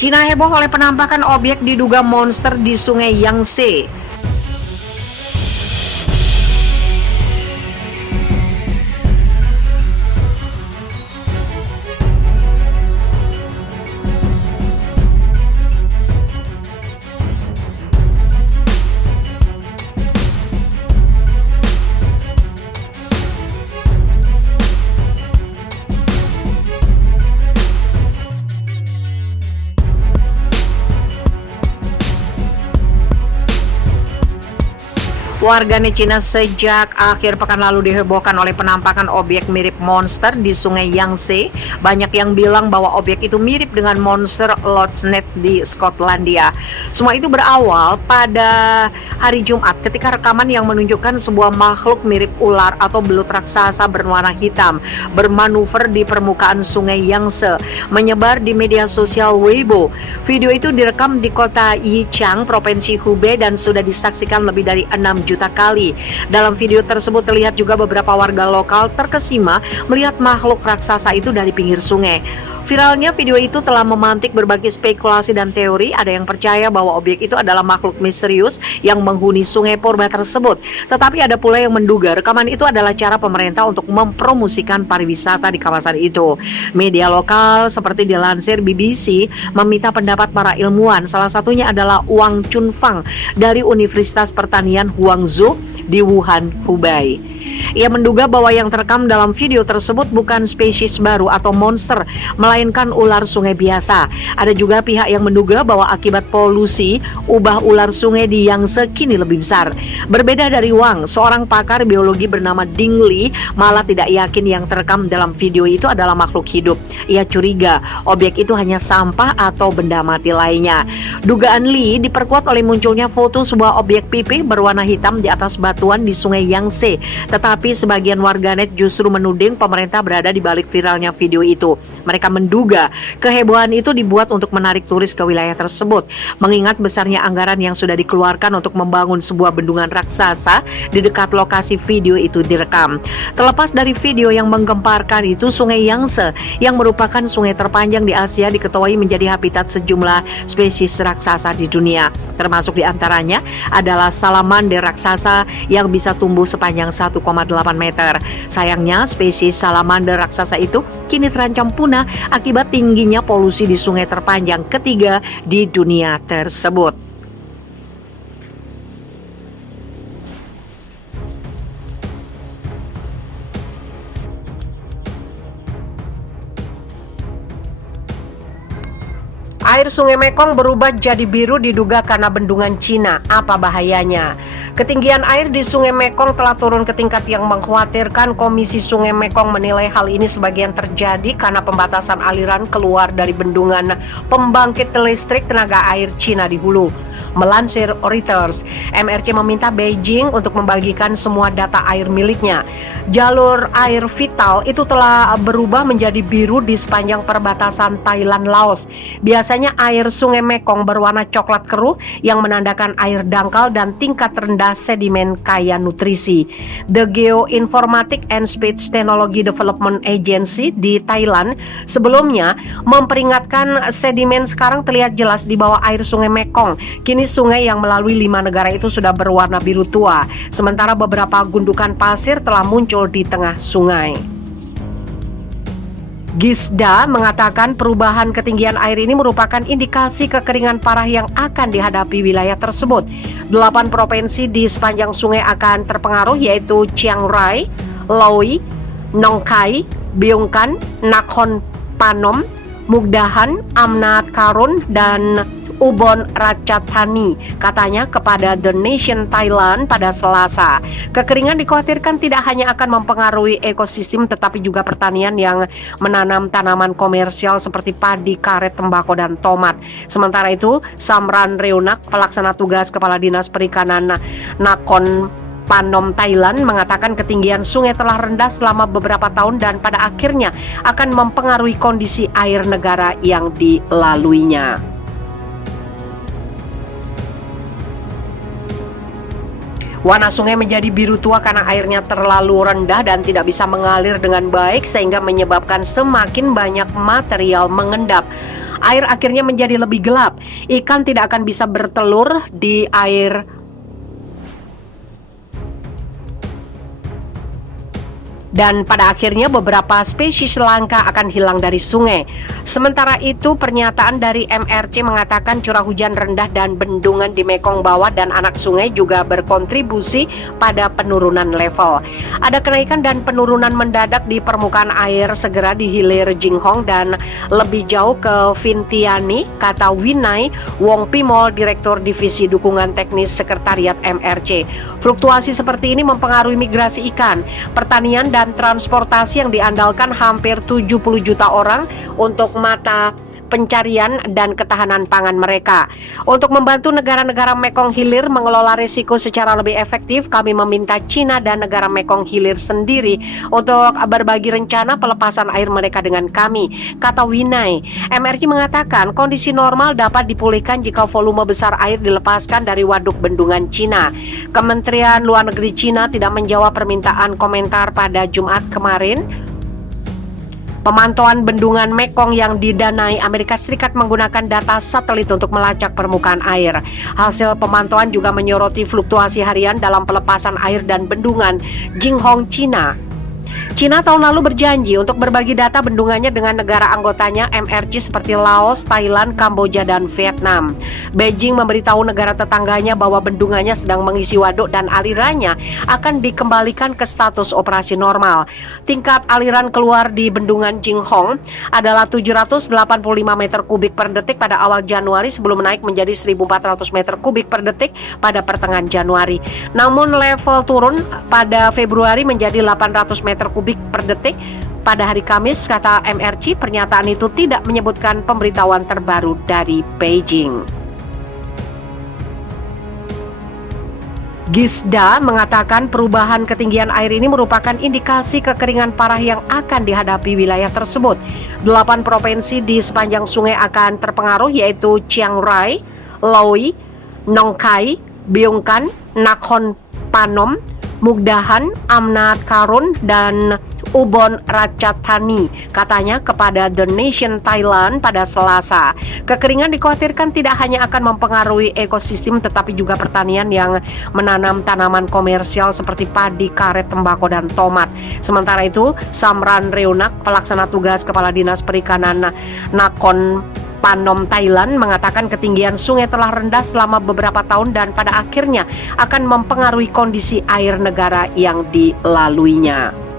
Cina heboh oleh penampakan objek diduga monster di Sungai Yangtze. Warganet Cina sejak akhir pekan lalu dihebohkan oleh penampakan objek mirip monster di Sungai Yangtze. Banyak yang bilang bahwa objek itu mirip dengan monster Loch Ness di Skotlandia. Semua itu berawal pada hari Jumat ketika rekaman yang menunjukkan sebuah makhluk mirip ular atau belut raksasa berwarna hitam bermanuver di permukaan Sungai Yangtze menyebar di media sosial Weibo. Video itu direkam di kota Yichang, Provinsi Hubei dan sudah disaksikan lebih dari 6 juta kali. Dalam video tersebut terlihat juga beberapa warga lokal terkesima melihat makhluk raksasa itu dari pinggir sungai. Viralnya video itu telah memantik berbagai spekulasi dan teori. Ada yang percaya bahwa objek itu adalah makhluk misterius yang menghuni sungai purba tersebut. Tetapi ada pula yang menduga rekaman itu adalah cara pemerintah untuk mempromosikan pariwisata di kawasan itu. Media lokal seperti dilansir BBC meminta pendapat para ilmuwan. Salah satunya adalah Wang Chunfang dari Universitas Pertanian Guangzhou di Wuhan, Hubei. Ia menduga bahwa yang terekam dalam video tersebut bukan spesies baru atau monster, melainkan ular sungai biasa. Ada juga pihak yang menduga bahwa akibat polusi, ubah ular sungai di Yangtze kini lebih besar. Berbeda dari Wang, seorang pakar biologi bernama Ding Li malah tidak yakin yang terekam dalam video itu adalah makhluk hidup. Ia curiga objek itu hanya sampah atau benda mati lainnya. Dugaan Li diperkuat oleh munculnya foto sebuah objek pipih berwarna hitam di atas batuan di Sungai Yangtze. Tetapi sebagian warganet justru menuding pemerintah berada di balik viralnya video itu. Mereka menduga kehebohan itu dibuat untuk menarik turis ke wilayah tersebut, mengingat besarnya anggaran yang sudah dikeluarkan untuk membangun sebuah bendungan raksasa di dekat lokasi video itu direkam. Terlepas dari video yang menggemparkan itu, Sungai Yangtze yang merupakan sungai terpanjang di Asia diketahui menjadi habitat sejumlah spesies raksasa di dunia. Termasuk diantaranya adalah salamander raksasa yang bisa tumbuh sepanjang 1,8 meter. Sayangnya spesies salamander raksasa itu kini terancam punah akibat tingginya polusi di sungai terpanjang ketiga di dunia tersebut. Air Sungai Mekong berubah jadi biru diduga karena bendungan Cina. Apa bahayanya? Ketinggian air di Sungai Mekong telah turun ke tingkat yang mengkhawatirkan. Komisi Sungai Mekong menilai hal ini sebagian terjadi karena pembatasan aliran keluar dari bendungan pembangkit listrik tenaga air Cina di hulu. Melansir Reuters, MRC meminta Beijing untuk membagikan semua data air miliknya. Jalur air vital itu telah berubah menjadi biru di sepanjang perbatasan Thailand-Laos. Biasanya air Sungai Mekong berwarna coklat keruh yang menandakan air dangkal dan tingkat rendah sedimen kaya nutrisi. The Geoinformatic and Space Technology Development Agency di Thailand sebelumnya memperingatkan sedimen sekarang terlihat jelas di bawah air Sungai Mekong. Kini sungai yang melalui 5 negara itu sudah berwarna biru tua, sementara beberapa gundukan pasir telah muncul di tengah sungai. Gisda mengatakan perubahan ketinggian air ini merupakan indikasi kekeringan parah yang akan dihadapi wilayah tersebut. 8 provinsi di sepanjang sungai akan terpengaruh, yaitu Chiang Rai, Laos, Nong Khai, Beongkan, Nakhon Panom, Mukdahan, Amnat Karun, dan Ubon Ratchathani, katanya kepada The Nation Thailand pada Selasa. Kekeringan dikhawatirkan tidak hanya akan mempengaruhi ekosistem tetapi juga pertanian yang menanam tanaman komersial seperti padi, karet, tembakau, dan tomat. Sementara itu, Samran Reunak, pelaksana tugas Kepala Dinas Perikanan Nakhon Panom Thailand, mengatakan ketinggian sungai telah rendah selama beberapa tahun dan pada akhirnya akan mempengaruhi kondisi air negara yang dilaluinya. Warna sungai menjadi biru tua karena airnya terlalu rendah dan tidak bisa mengalir dengan baik sehingga menyebabkan semakin banyak material mengendap. Air akhirnya menjadi lebih gelap. Ikan tidak akan bisa bertelur di air dan pada akhirnya beberapa spesies langka akan hilang dari sungai. Sementara itu, pernyataan dari MRC mengatakan curah hujan rendah dan bendungan di Mekong bawah dan anak sungai juga berkontribusi pada penurunan level. Ada kenaikan dan penurunan mendadak di permukaan air segera di hilir Jinghong dan lebih jauh ke Vientiane, kata Winai Wongpimol, Direktur Divisi Dukungan Teknis Sekretariat MRC. Fluktuasi seperti ini mempengaruhi migrasi ikan, pertanian dan transportasi yang diandalkan hampir 70 juta orang untuk mata pencarian dan ketahanan pangan mereka. Untuk membantu negara-negara Mekong Hilir mengelola risiko secara lebih efektif, kami meminta China dan negara Mekong Hilir sendiri untuk berbagi rencana pelepasan air mereka dengan kami, kata Winai. MRC mengatakan kondisi normal dapat dipulihkan jika volume besar air dilepaskan dari waduk bendungan China. Kementerian Luar Negeri China tidak menjawab permintaan komentar pada Jumat kemarin. Pemantauan bendungan Mekong yang didanai Amerika Serikat menggunakan data satelit untuk melacak permukaan air. Hasil pemantauan juga menyoroti fluktuasi harian dalam pelepasan air dan bendungan Jinghong, China. China tahun lalu berjanji untuk berbagi data bendungannya dengan negara anggotanya MRC seperti Laos, Thailand, Kamboja, dan Vietnam. Beijing memberitahu negara tetangganya bahwa bendungannya sedang mengisi waduk dan alirannya akan dikembalikan ke status operasi normal. Tingkat aliran keluar di bendungan Jinghong adalah 785 meter kubik per detik pada awal Januari sebelum naik menjadi 1.400 meter kubik per detik pada pertengahan Januari. Namun level turun pada Februari menjadi 800 meter kubik per detik pada hari Kamis, kata MRC. Pernyataan itu tidak menyebutkan pemberitahuan terbaru dari Beijing. Gisda mengatakan perubahan ketinggian air ini merupakan indikasi kekeringan parah yang akan dihadapi wilayah tersebut. 8 provinsi di sepanjang sungai akan terpengaruh, yaitu Chiang Rai, Loei, Nong Khai, Byungkan, Nakhon Panom, Mukdahan, Amnat Karun, dan Ubon Ratchathani, katanya kepada The Nation Thailand pada Selasa. Kekeringan dikhawatirkan tidak hanya akan mempengaruhi ekosistem tetapi juga pertanian yang menanam tanaman komersial seperti padi, karet, tembakau, dan tomat. Sementara itu, Samran Reunak, pelaksana tugas Kepala Dinas Perikanan Nakhon Panom Thailand, mengatakan ketinggian sungai telah rendah selama beberapa tahun dan pada akhirnya akan mempengaruhi kondisi air negara yang dilaluinya.